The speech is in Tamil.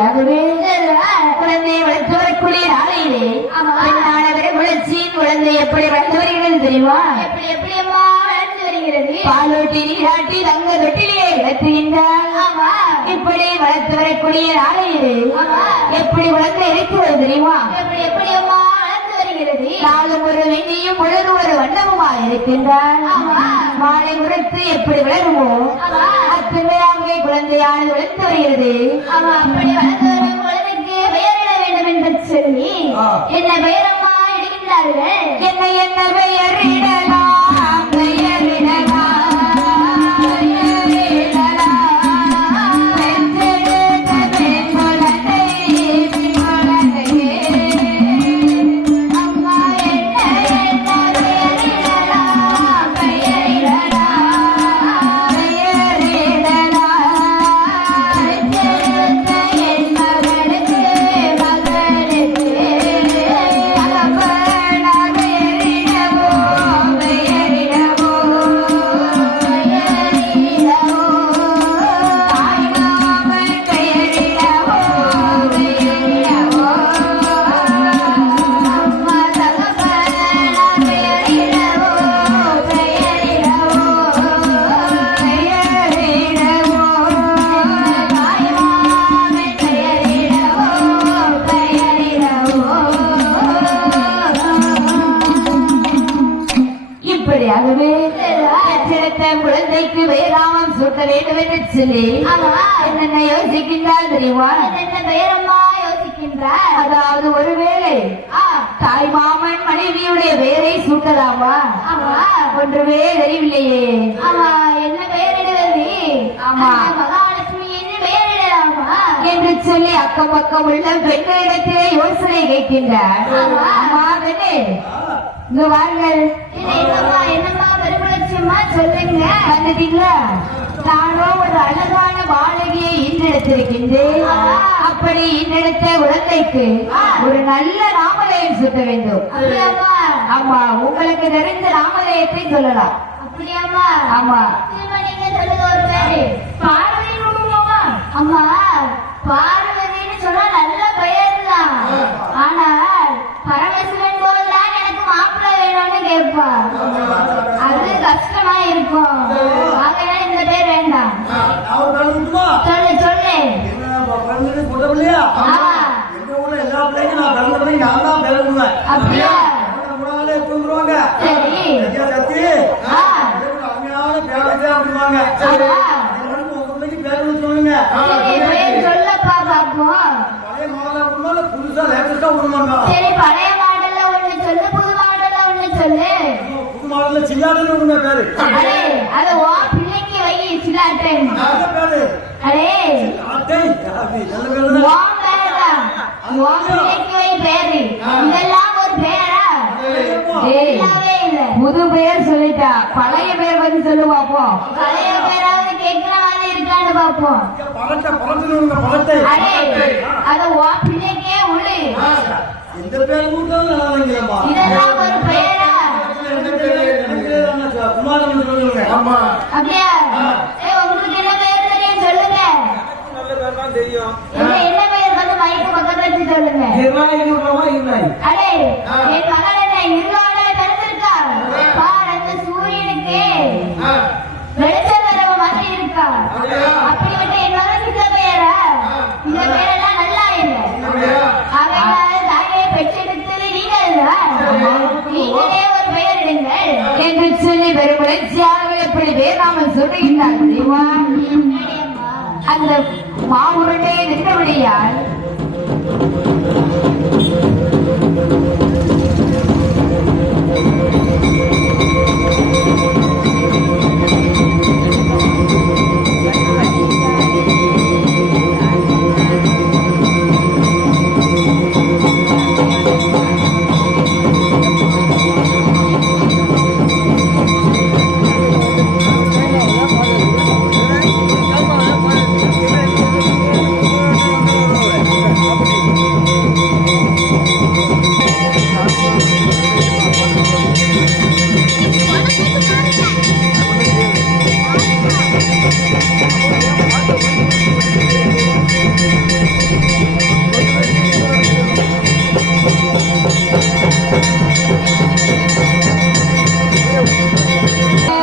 இப்படியாகவே குழந்தை வளர்த்து வரக்கூடிய நாளையிலே பெண்ணானவரை முளைச்சியின் குழந்தை எப்படி வளர்ந்து வருகிறது தெரியுமா? எப்படியம்மா வளர்ந்து வருகிறது? பாலூட்டி நீராட்டி தங்க தொட்டிலே வளர்த்துகின்றார். இப்படி வளர்த்து வரக்கூடிய நாளையிலே எப்படி வளர்ந்து இருக்கிறது தெரியுமா? எப்படியம்மா வளர்ந்து வருகிறது? நாளும் ஒரு வெண்ணியும் பொழுது ஒரு வண்ணமுமா இருக்கின்றார். மாலை உரத்து எப்படி வளருமோ அத்தகைய குழந்தையானது வளர்த்து வருகிறது. அப்படி வளர்ந்து வரும் குழந்தைக்கு பெயரிட வேண்டும் என்று சொல்லி என்ன பெயரம்மா இடுகின்றார்கள்? என்ன பெயரிடலாம் பெயரிடலாம் குழந்தைக்கு வேறாமம் சூட்ட வேண்டும் என்று சொல்லி என்னென்ன யோசிக்கின்றார் தெரியுமா? என்ன பெயரம்மா யோசிக்கின்றார்? அதாவது ஒருவேளை தாய் மாமன் மனைவியுடைய பெயரை சூட்டலாமா? ஒன்றுமே தெரியவில்லையே. என்ன பெயரிடுவது? மகாலட்சுமி என்று பெயரிடலாமா என்று சொல்லி அக்கம் பக்கம் உள்ள பெண்களிடத்திலே யோசனை கேட்கின்றார். அம்மா பெண்ணே இங்க வாருங்கள். என்னம்மா பெருமலட்சுமா சொல்லுங்க. வந்துட்டீங்களா? நானோ ஒரு அழகான பாலகியை இன்றெடுத்திருக்கின்றேன். அப்படி இன்றெடுத்த குழந்தைக்கு ஒரு நல்ல நாமதயம் சுட்ட வேண்டும். ஆமா, உங்களுக்கு தெரிந்த நாமதயத்தை சொல்லலாம். அப்படியாமா? ஆமா. நீங்க சொல்லுங்க ஒரு பேரு. பார்வதி குடும்பமா? அம்மா, பார்வதின்னு சொன்னா நல்ல பெயர் தான். ஆனால் பரமசிவன் போதுதான் எனக்கு மாப்பிள்ளை வேணும்னு கேட்பா. அது கஷ்டமா இருக்கும். அதனால இந்த பேர் வேண்டாம். சொல்லு சொல்லு. அப்படியா? சரி சொல்லப்பா பாப்போம். சரி பழைய மாடல்ல ஒண்ணு சொல்லு, புது மாடல்ல ஒண்ணு சொல்லு. புது மாடல்ல சில்லாட்டன் ஒண்ணு பேரு. அடே அது ஓ பிள்ளைக்கு வை சில்லாட்டன். அடே சில்லாட்டன் நல்ல பேரு தான். ஓ பேரா? ஓ பிள்ளைக்கு வை பேரு. இதெல்லாம் ஒரு பேரா? இல்லவே இல்ல. புது பெயர் சொல்லிட்டா, பழைய பெயர் வந்து சொல்லு பாப்போம். பழைய பேராவது கேட்கிற மாதிரி இருக்கான்னு பாப்போம். அடே அது ஓ பிள்ளைக்கே உளு. இந்த பேர் இதெல்லாம் ஒரு பெயரா? அப்படியா? உங்களுக்கு என்ன பெயர் தெரியும் சொல்லுங்க. என்ன பெயர் வந்து மைக்கு பக்கத்துல வச்சு சொல்லுங்க. அடே என் மகள் என்ன இருளோட பிறந்திருக்கா? பார் அந்த சூரியனுக்கு வெளிச்சம் தர மாதிரி இருக்கா. அப்படிப்பட்ட என்னோட சித்த பெயரா? இந்த பெயரெல்லாம் நல்லா இல்லை. அதனால தாயை பெற்றெடுத்தது நீங்களே ஒரு பெயர் இடுங்கள் என்று சொல்லி பெருமளர்ச்சியாக எப்படி வேறாமல் சொல்லுகின்றார் தெரியுமா? அந்த மாவுருண்டே நின்றபடியால் ஆ